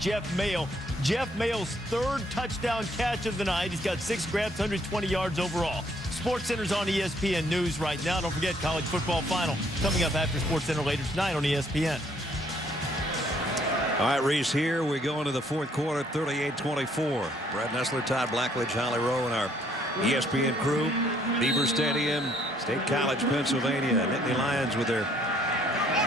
Jeff Mayo. Jeff Mayo's third touchdown catch of the night. He's got 6 grabs, 120 yards overall. SportsCenter's on ESPN News right now. Don't forget college football final coming up after SportsCenter later tonight on ESPN. All right, Reese, here we go into the fourth quarter, 38-24. Brad Nessler, Todd Blackledge, Holly Rowe, and our ESPN crew. Beaver Stadium, State College, Pennsylvania. Nittany Lions with their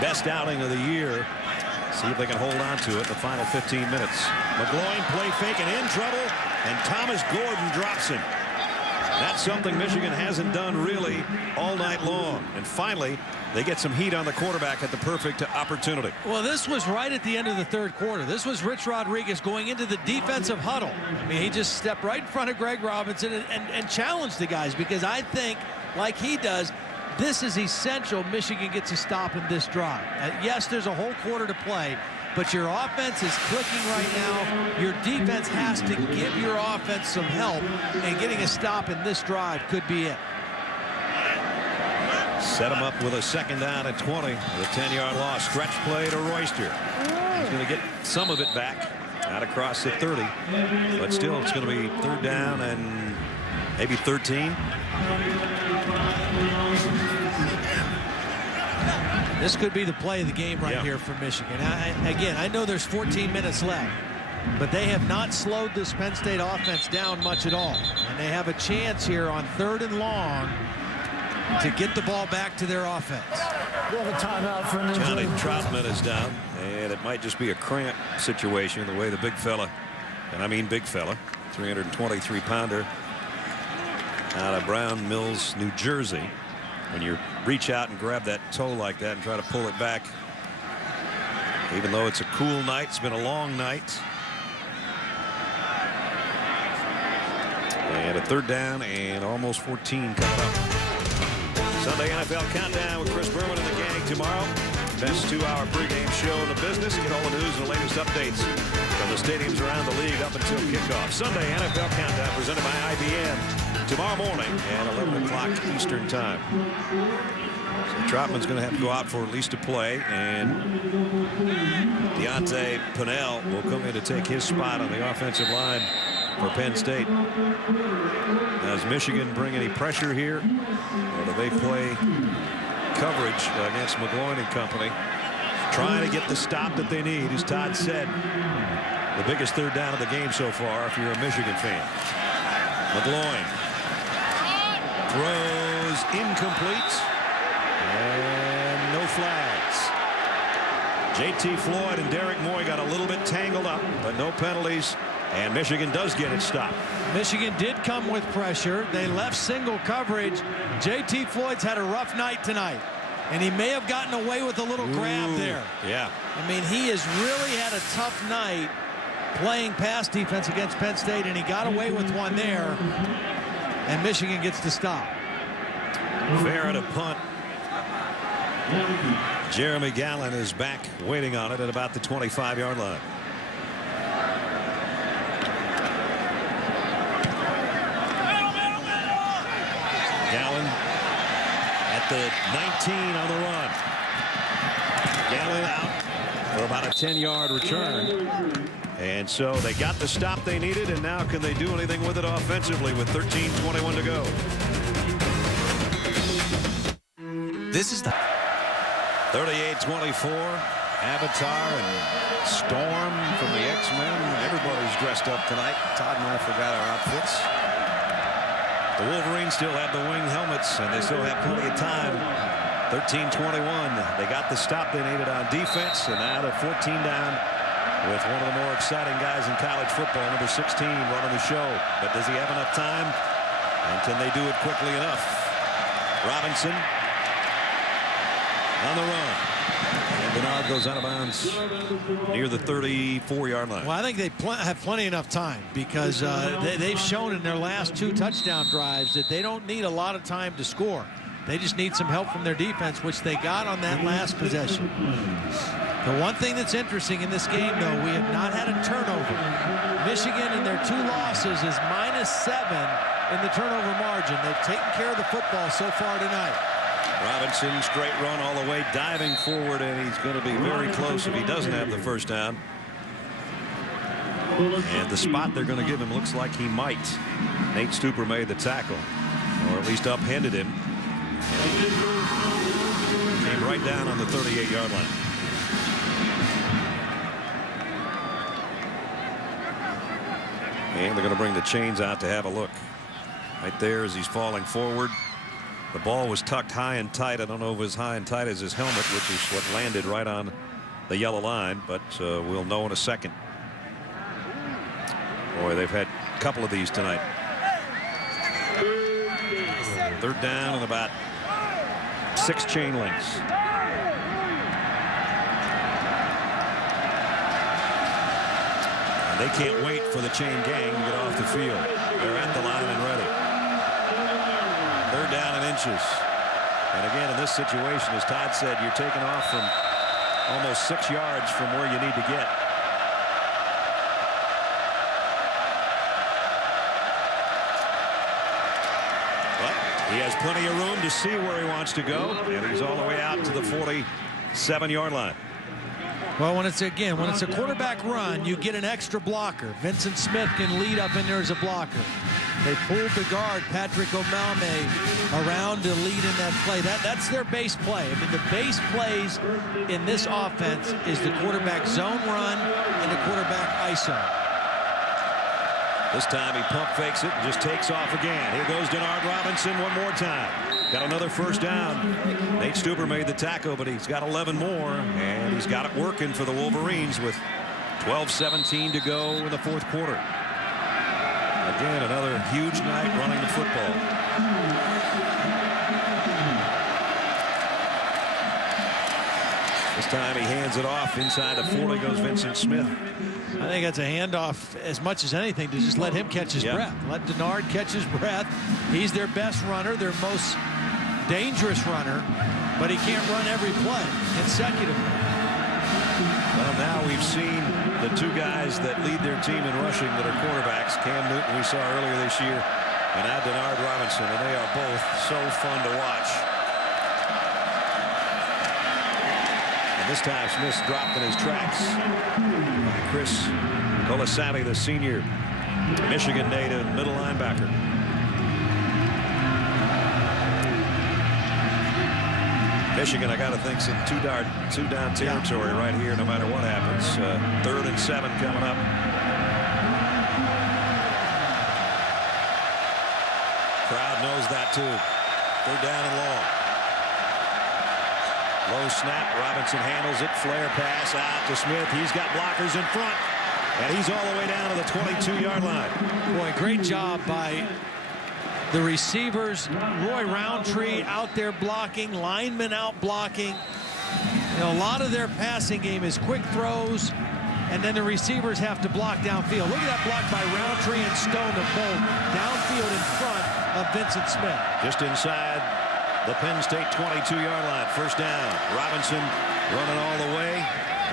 best outing of the year. See if they can hold on to it the final 15 minutes. McGloin play fake and in trouble, and Thomas Gordon drops him. That's something Michigan hasn't done really all night long. And finally, they get some heat on the quarterback at the perfect opportunity. Well, this was right at the end of the third quarter. This was Rich Rodriguez going into the defensive huddle. I mean, he just stepped right in front of Greg Robinson and challenged the guys, because I think, like he does, this is essential. Michigan gets a stop in this drive. Yes, there's a whole quarter to play, but your offense is clicking right now. Your defense has to give your offense some help, and getting a stop in this drive could be it. Set him up with a second down at 20. The 10-yard loss. Stretch play to Royster. He's going to get some of it back out across the 30. But still, it's going to be third down and maybe 13. This could be the play of the game right here for Michigan. Again, I know there's 14 minutes left, but they have not slowed this Penn State offense down much at all. And they have a chance here on 3rd and long to get the ball back to their offense. We'll have a timeout for an injury. Johnny Troutman is down, and it might just be a cramp situation the way the big fella, and I mean big fella, 323-pounder out of Brown Mills, New Jersey. When you reach out and grab that toe like that and try to pull it back, even though it's a cool night, it's been a long night. And a third down and almost 14 coming up. Sunday NFL Countdown with Chris Berman and the gang tomorrow. Best 2-hour pregame show in the business. Get all the news and the latest updates from the stadiums around the league up until kickoff. Sunday NFL Countdown presented by IBM. Tomorrow morning at 11 o'clock Eastern time. So Troutman's going to have to go out for at least a play, and Deontay Pennell will come in to take his spot on the offensive line for Penn State. Does Michigan bring any pressure here, or do they play coverage against McGloin and company, trying to get the stop that they need? As Todd said, the biggest third down of the game so far if you're a Michigan fan. McGloin throws incomplete, and no flags. J.T. Floyd and Derek Moy got a little bit tangled up, but no penalties, and Michigan does get it stopped. Michigan did come with pressure. They left single coverage. J.T. Floyd's had a rough night tonight, and he may have gotten away with a little grab there. Yeah. I mean, he has really had a tough night playing pass defense against Penn State, and he got away with one there, and Michigan gets to stop. Fair and a punt. Jeremy Gallen is back waiting on it at about the 25-yard line. Gallen at the 19 on the run. Gallen out for about a 10-yard return. And so they got the stop they needed, and now can they do anything with it offensively with 13:21 to go? This is the 38-24. Avatar and Storm from the X-Men. Everybody's dressed up tonight. Todd and I forgot our outfits. The Wolverines still have the wing helmets, and they still have plenty of time. 13:21. They got the stop they needed on defense, and now they're 14 down with one of the more exciting guys in college football, number 16, running the show. But does he have enough time? And can they do it quickly enough? Robinson on the run. And Bernard goes out of bounds near the 34-yard line. Well, I think they have plenty enough time, because they've shown in their last 2 touchdown drives that they don't need a lot of time to score. They just need some help from their defense, which they got on that last possession. The one thing that's interesting in this game, though, we have not had a turnover. Michigan in their 2 losses is -7 in the turnover margin. They've taken care of the football so far tonight. Robinson, straight run all the way, diving forward, and he's going to be very close if he doesn't have the first down. And the spot they're going to give him looks like he might. Nate Stuper made the tackle, or at least upended him. Came right down on the 38-yard line. And they're going to bring the chains out to have a look. Right there as he's falling forward. The ball was tucked high and tight. I don't know if it was high and tight as his helmet, which is what landed right on the yellow line, but we'll know in a second. Boy, they've had a couple of these tonight. Third down and about 6 chain links. And they can't wait for the chain gang to get off the field. They're at the line and ready. Third down and inches. And again, in this situation, as Todd said, you're taking off from almost 6 yards from where you need to get. He has plenty of room to see where he wants to go, and he's all the way out to the 47-yard line. Well, when it's a quarterback run, you get an extra blocker. Vincent Smith can lead up in there as a blocker. They pulled the guard, Patrick Omalme, around to lead in that play. That's their base play. I mean, the base plays in this offense is the quarterback zone run and the quarterback ISO. This time he pump fakes it and just takes off again. Here goes Denard Robinson one more time. Got another first down. Nate Stuper made the tackle, but he's got 11 more, and he's got it working for the Wolverines with 12:17 to go in the fourth quarter. Again, another huge night running the football. This time he hands it off. Inside the 40 goes Vincent Smith. I think that's a handoff as much as anything to just let him catch his breath. Let Denard catch his breath. He's their best runner, their most dangerous runner, but he can't run every play consecutively. Well, now we've seen the 2 guys that lead their team in rushing that are quarterbacks. Cam Newton we saw earlier this year, and now Denard Robinson, and they are both so fun to watch. This time Smith's dropped in his tracks. Chris Colasani, the senior Michigan native middle linebacker. Michigan, I got to think, in two down territory right here, no matter what happens. 3rd and 7 coming up. Crowd knows that too. 3rd down and long. Low snap. Robinson handles it. Flare pass out to Smith. He's got blockers in front, and he's all the way down to the 22-yard line. Boy, great job by the receivers. Roy Roundtree out there blocking, linemen out blocking. You know, a lot of their passing game is quick throws, and then the receivers have to block downfield. Look at that block by Roundtree and Stone to both downfield in front of Vincent Smith. Just inside the Penn State 22-yard line. First down. Robinson running all the way,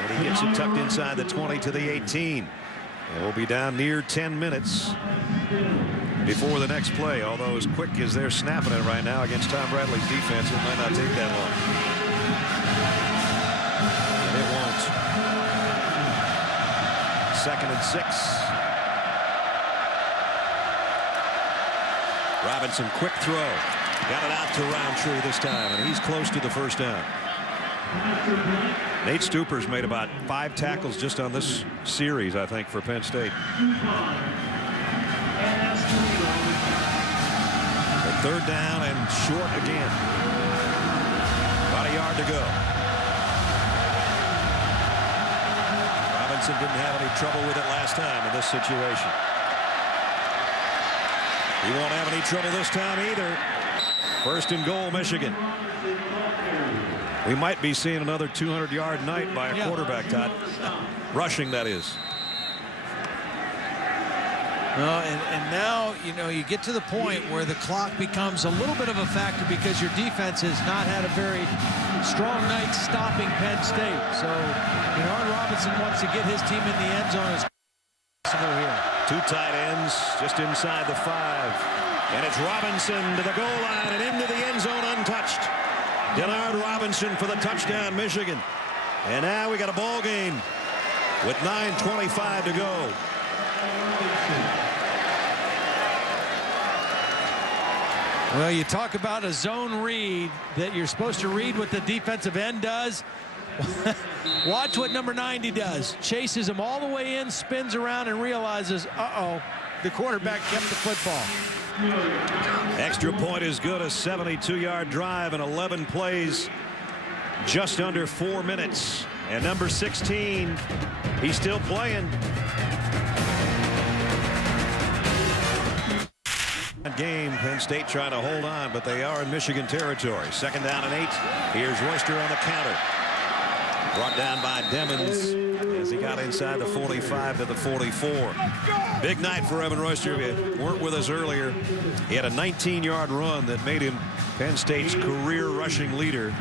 and he gets it tucked inside the 20 to the 18. And we'll be down near 10 minutes before the next play. Although as quick as they're snapping it right now against Tom Bradley's defense, it might not take that long. And it won't. 2nd and 6. Robinson, quick throw. Got it out to Roundtree this time, and he's close to the first down. Nate Stuper's made about 5 tackles just on this series, I think, for Penn State. So 3rd down and short again. About a yard to go. Robinson didn't have any trouble with it last time in this situation. He won't have any trouble this time either. 1st and goal, Michigan. We might be seeing another 200-yard night by a quarterback, Todd. Rushing, that is. And now, you know, you get to the point where the clock becomes a little bit of a factor because your defense has not had a very strong night stopping Penn State. So, Denard Robinson wants to get his team in the end zone as possible here. 2 tight ends just inside the 5. And it's Robinson to the goal line and into the end zone untouched. Denard Robinson for the touchdown, Michigan. And now we got a ball game with 9:25 to go. Well, you talk about a zone read that you're supposed to read what the defensive end does. Watch what number 90 does. Chases him all the way in, spins around, and realizes, uh-oh, the quarterback kept the football. Extra point is good. A 72-yard drive in 11 plays, just under 4 minutes. And number 16, he's still playing. Game, Penn State trying to hold on, but they are in Michigan territory. 2nd down and 8. Here's Royster on the counter. Brought down by Demmons as he got inside the 45 to the 44. Big night for Evan Royster. If you weren't with us earlier, he had a 19-yard run that made him Penn State's career rushing leader.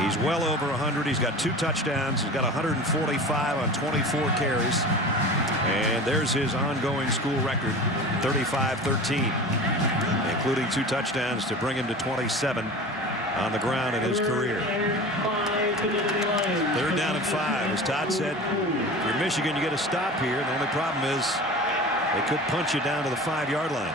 He's well over 100. He's got 2 touchdowns. He's got 145 on 24 carries. And there's his ongoing school record, 35-13, including 2 touchdowns to bring him to 27 on the ground in his career. 3rd down and 5. As Todd said, if you're Michigan, you get a stop here. The only problem is they could punch you down to the 5-yard line.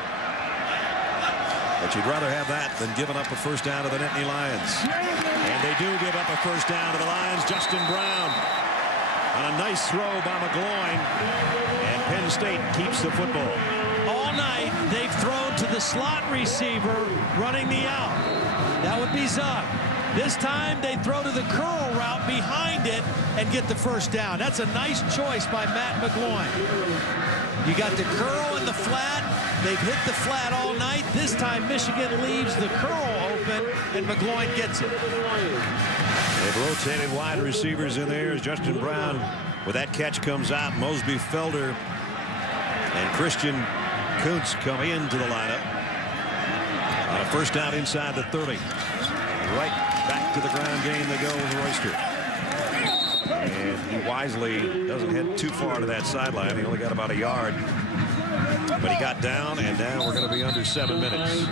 But you'd rather have that than giving up a first down to the Nittany Lions. And they do give up a first down to the Lions. Justin Brown on a nice throw by McGloin, and Penn State keeps the football. All night, they've thrown to the slot receiver running the out. That would be Zuck. This time, they throw to the curl route behind it and get the first down. That's a nice choice by Matt McGloin. You got the curl and the flat. They've hit the flat all night. This time, Michigan leaves the curl open, and McGloin gets it. They've rotated wide receivers in there as Justin Brown, with that catch, comes out. Mosby Felder and Christian Kuntz come into the lineup on a first down inside the 30. Right back to the ground game they go with Royster. And he wisely doesn't head too far to that sideline. He only got about a yard. But he got down, and now we're going to be under 7 minutes.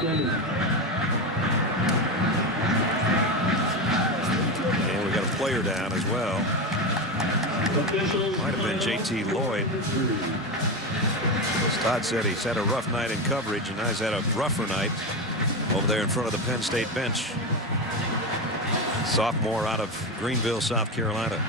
And we got a player down as well. Might have been J.T. Lloyd. As Todd said, he's had a rough night in coverage, and now he's had a rougher night over there in front of the Penn State bench. Sophomore out of Greenville, South Carolina.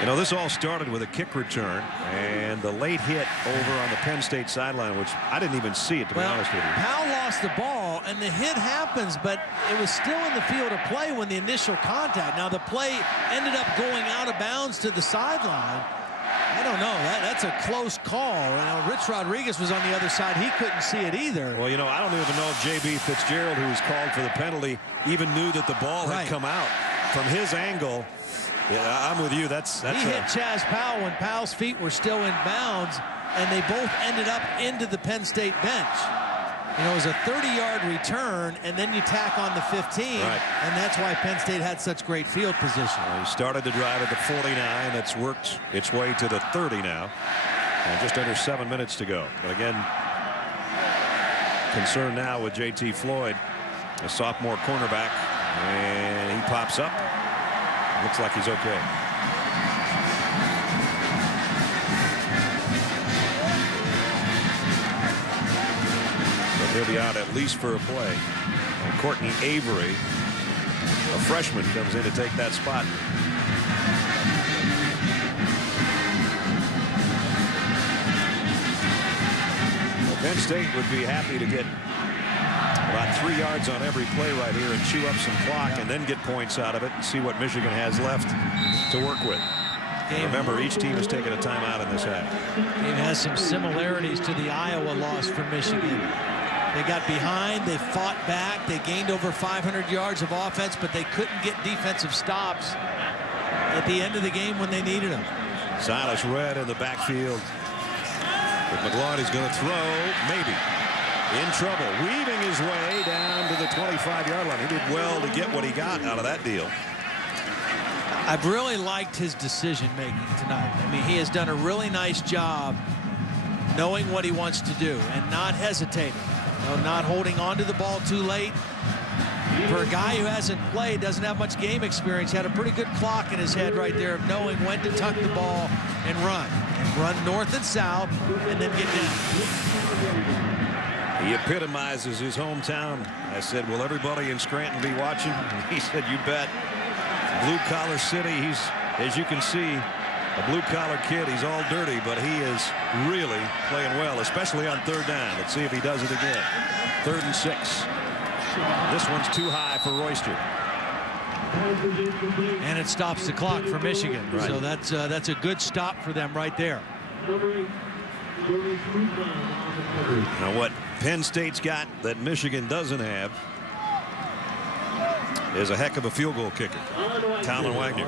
You know, this all started with a kick return and the late hit over on the Penn State sideline, which I didn't even see it, to be honest with you. Powell lost the ball, and the hit happens, but it was still in the field of play when the initial contact. Now, the play ended up going out of bounds to the sideline. I don't know. That's a close call. Now, Rich Rodriguez was on the other side. He couldn't see it either. Well, you know, I don't even know if J.B. Fitzgerald, who was called for the penalty, even knew that the ball had come out. From his angle, yeah, I'm with you. He hit Chaz Powell when Powell's feet were still in bounds, and they both ended up into the Penn State bench. You know, it was a 30-yard return, and then you tack on the 15, right. And that's why Penn State had such great field position. He started the drive at the 49. That's worked its way to the 30 now, and just under 7 minutes to go. But again, concern now with J.T. Floyd, a sophomore cornerback, and he pops up. Looks like he's okay. But he'll be out at least for a play. And Courtney Avery, a freshman, comes in to take that spot. Well, Penn State would be happy to get about 3 yards on every play right here and chew up some clock and then get points out of it and see what Michigan has left to work with. Remember, each team has taken a timeout in this half. It has some similarities to the Iowa loss for Michigan. They got behind, they fought back, they gained over 500 yards of offense, but they couldn't get defensive stops at the end of the game when they needed them. Silas Redd in the backfield. But McGloin is going to throw, maybe. In trouble, weaving his way down to the 25-yard line. He did well to get what he got out of that deal. I've really liked his decision-making tonight. I mean, he has done a really nice job knowing what he wants to do and not hesitating. You know, not holding on to the ball too late. For a guy who hasn't played, doesn't have much game experience, had a pretty good clock in his head right there of knowing when to tuck the ball and run. And Run north and south, and then get down. He epitomizes his hometown. I said, will everybody in Scranton be watching? He said, you bet. Blue-collar city. He's, as you can see, a blue-collar kid. He's all dirty, but he is really playing well, especially on third down. Let's see if he does it again. 3rd and 6. This one's too high for Royster. And it stops the clock for Michigan. Right. So that's a good stop for them right there. Now what Penn State's got that Michigan doesn't have is a heck of a field goal kicker. Colin Wagner.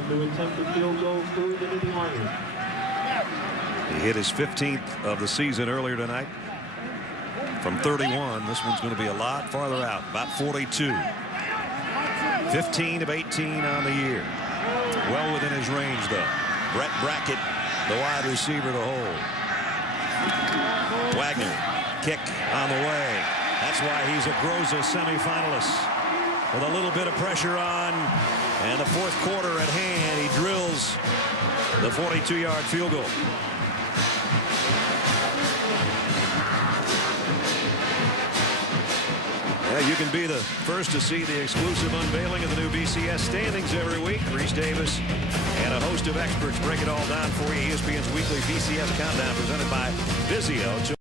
He hit his 15th of the season earlier tonight from 31. This one's going to be a lot farther out, about 42. 15 of 18 on the year. Well within his range, though. Brett Brackett, the wide receiver to hold. Wagner, kick on the way. That's why he's a Groza semifinalist. With a little bit of pressure on, and the 4th quarter at hand, he drills the 42-yard field goal. Yeah, you can be the first to see the exclusive unveiling of the new BCS standings every week. Reese Davis and a host of experts break it all down for you. ESPN's weekly BCS countdown presented by Vizio.